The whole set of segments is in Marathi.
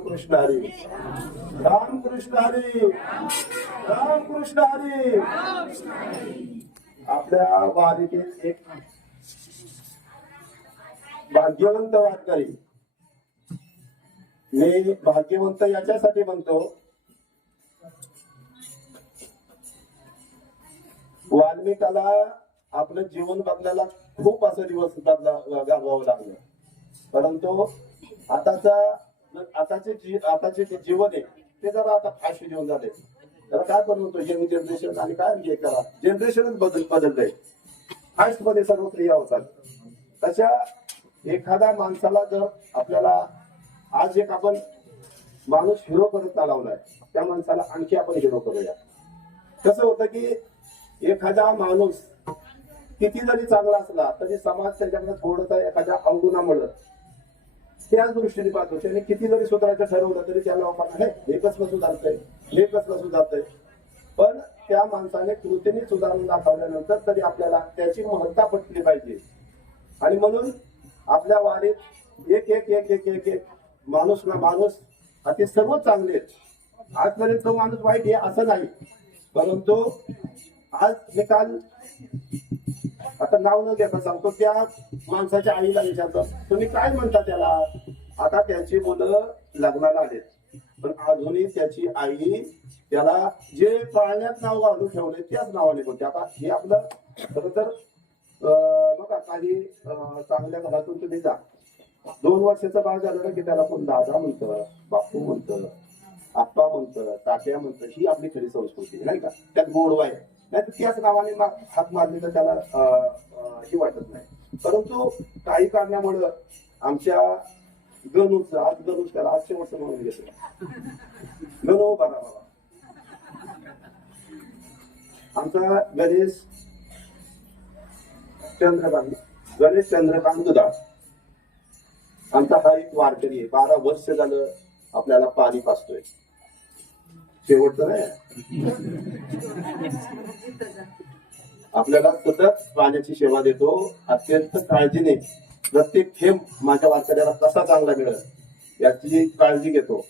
रामकृष्ण हरी। रामकृष्ण हरी। रामकृष्ण हरी। आपल्या वारीतील एक भाग्यवंत वारकरी मी भाग्यवंत याच्यासाठी म्हणतो वाल्मिकाला आपलं जीवन बदलायला खूप असं दिवस बदला घालवावं लागलं. परंतु आताचा आताचे जी आताचे जे जीवन आहे ते जरा आता फाशी देऊन झाले. त्याला काय पण म्हणतो यंग जनरेशन आणि काय हे करा. जनरेशनच बदल बदललंय. फास्टमध्ये सर्व क्रिया होतात. तशा एखाद्या माणसाला जर आपल्याला आज एक आपण माणूस हिरो करत चालवलाय त्या माणसाला आणखी आपण हिरो करूया. कसं होतं की एखादा माणूस किती जरी चांगला असला तरी समाज त्याच्याकडे थोडंसं एखाद्या अवगुणामुळं त्याच दृष्टीने पाहतो. त्याने किती जरी सुधारायचं ठरवलं तरी त्या लोकांना हे हे कसलं सुधारतंय हे कसलं आहे पण त्या माणसाने कृतीने सुधारून दाखवल्यानंतर तरी आपल्याला त्याची महत्ता पटली पाहिजे. आणि म्हणून आपल्या वारीत एक एक एक एक एक एक माणूस ना माणूस अति सर्व चांगले आहेत. आजपर्यंत तो माणूस वाईट आहे असं नाही. परंतु आज हे काल आता नाव न घेता सांगतो त्या माणसाच्या आईला विचारतो तुम्ही काय म्हणता त्याला? आता त्याची मुलं लग्नाला आलेत. पण अजूनही त्याची आई त्याला जे पाळण्यात नाव घालून ठेवले त्याच नावाने बोलते. आता हे आपलं खर तर अं, बघा काही चांगल्या घरातून तुम्ही जा. दोन वर्षाचं बाळ झालं की त्याला कोण दादा म्हणतं बापू म्हणतं आप्पा म्हणतं तात्या म्हणतं ही आपली खरी संस्कृती नाही का? त्यात गोडवा आहे. नाही तर त्याच नावाने हात मारले तर त्याला हे वाटत नाही. परंतु काही कारणामुळं आमच्या गणूच आज गणूच त्याला आज शेवटचं म्हणून घेतो गणू बरा बाबा. आमचा गणेश चंद्रकांत गणेश चंद्रकांत दुधाळ. आमचा हा एक वारकरी आहे. बारा वर्ष झालं आपल्याला पाणी पाचतोय शेवटचं नाही? आपल्याला सतत पाण्याची सेवा देतो. अत्यंत काळजीने प्रत्येक थेंब माझ्या वारकऱ्याला कसा चांगला मिळेल याची काळजी घेतो.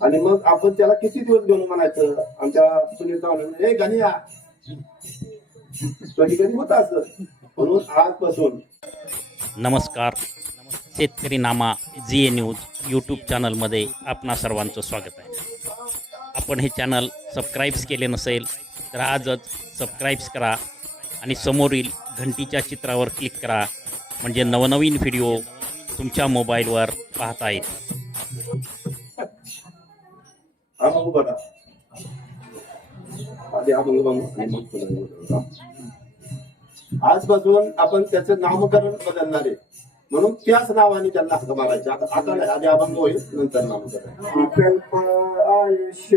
आणि मग आपण त्याला किती दिवस घेऊन म्हणायचं? आमच्या सुनीता ए गणिया. कधी कधी होत असं. म्हणून आजपासून नमस्कार. शेतकरी नामा जी ए न्यूज यूट्यूब चॅनलमध्ये आपणा सर्वांचं स्वागत आहे. आपण हे चॅनल सबस्क्राईब्स केले नसेल तर आजच सबस्क्राईब्स करा. आणि समोरील घंटीच्या चित्रावर क्लिक करा. म्हणजे नवनवीन व्हिडिओ तुमच्या मोबाईलवर पाहता बोलू. आजपासून आपण त्याचं नामकरण बदलणार आहे. म्हणून त्याच नावाने त्यांना हक्क मारायचे. आता आता नाही आधी अभंग होईल नंतर नामकरण. विकल्प आयुष्य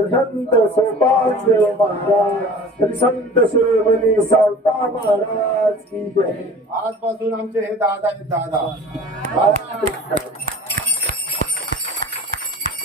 संत सोपानदेव महाराज संत सावता महाराज की जय आजपासून आमचे हे दादा आहेत दादा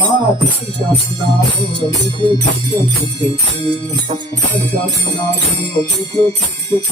啊，是家是那不有一颗就不给吃，是家是那不有一颗就不。